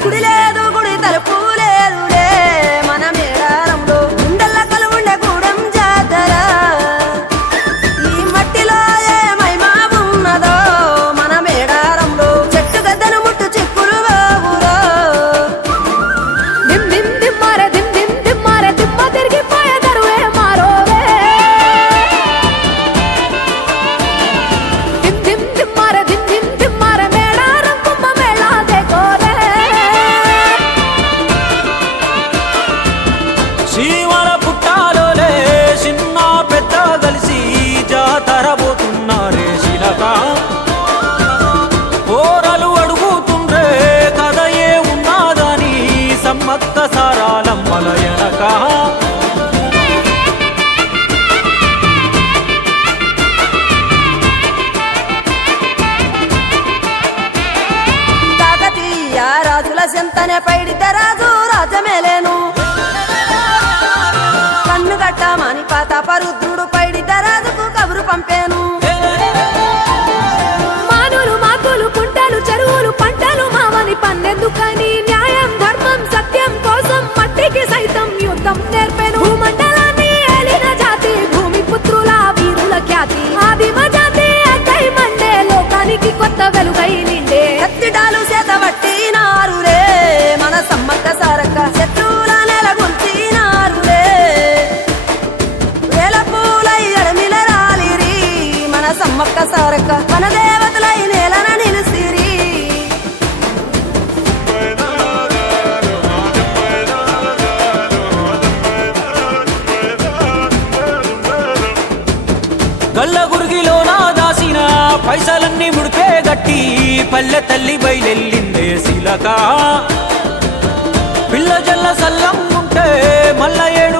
grilheiro. చింతనే పైడితే రాజు రాజమేలేను కన్ను గట్ట మణిపాత పరుద్రుడు పైడి సమ్మక్క సారక్క. నేలన గురిగిలో నా దాసిన పైసలన్నీ ముడికే గట్టి పల్లె తల్లి బయలెల్లిందే శిలక. పిల్ల జల్ల సల్లం ఉంటే మల్ల ఏడు